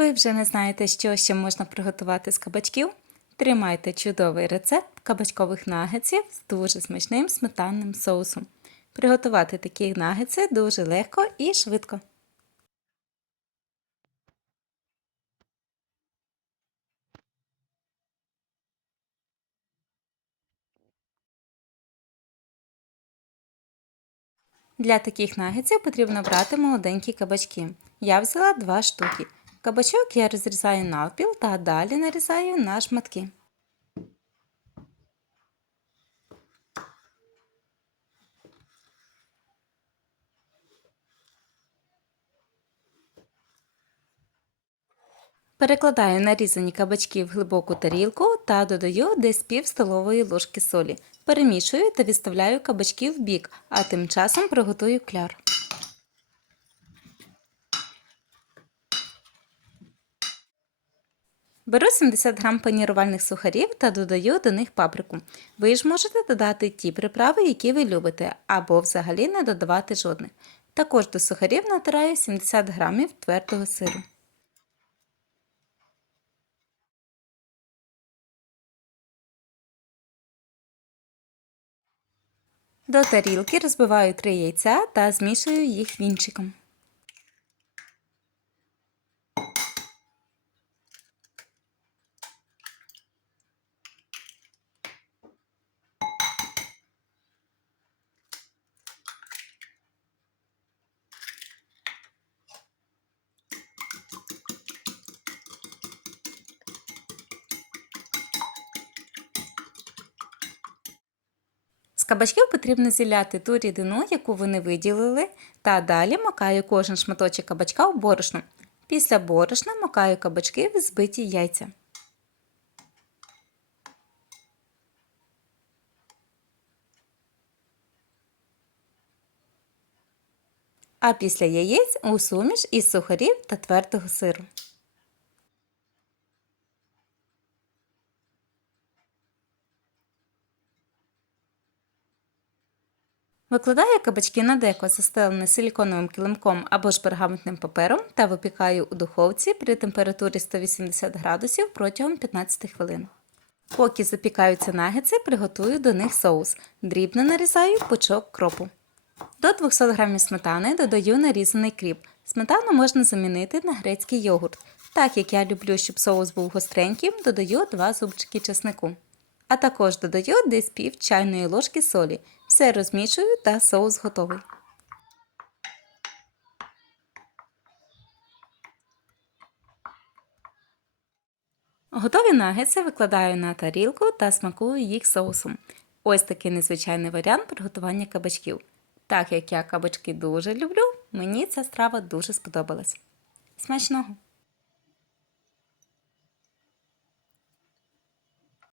Ви вже не знаєте, що ще можна приготувати з кабачків? Тримайте чудовий рецепт кабачкових нагетсів з дуже смачним сметанним соусом. Приготувати такі нагетси дуже легко і швидко. Для таких нагетсів потрібно брати молоденькі кабачки. Я взяла два штуки. Кабачок я розрізаю навпіл та далі нарізаю на шматки. Перекладаю нарізані кабачки в глибоку тарілку та додаю десь пів столової ложки солі. Перемішую та відставляю кабачки в бік, а тим часом приготую кляр. Беру 70 грам панірувальних сухарів та додаю до них паприку. Ви ж можете додати ті приправи, які ви любите, або взагалі не додавати жодних. Також до сухарів натираю 70 грамів твердого сиру. До тарілки розбиваю 3 яйця та змішую їх вінчиком. Кабачків потрібно зіляти ту рідину, яку вони виділили, та далі макаю кожен шматочок кабачка в борошно. Після борошна макаю кабачки в збиті яйця. А після яєць у суміш із сухарів та твердого сиру. Викладаю кабачки на деко, застелене силіконовим килимком або ж пергаментним папером та випікаю у духовці при температурі 180 градусів протягом 15 хвилин. Поки запікаються нагетси, приготую до них соус. Дрібно нарізаю пучок кропу. До 200 г сметани додаю нарізаний кріп. Сметану можна замінити на грецький йогурт. Так як я люблю, щоб соус був гостреньким, додаю 2 зубчики чеснику. А також додаю десь пів чайної ложки солі. Все розмішую та соус готовий. Готові нагетси викладаю на тарілку та смакую їх соусом. Ось такий незвичайний варіант приготування кабачків. Так як я кабачки дуже люблю, мені ця страва дуже сподобалась. Смачного!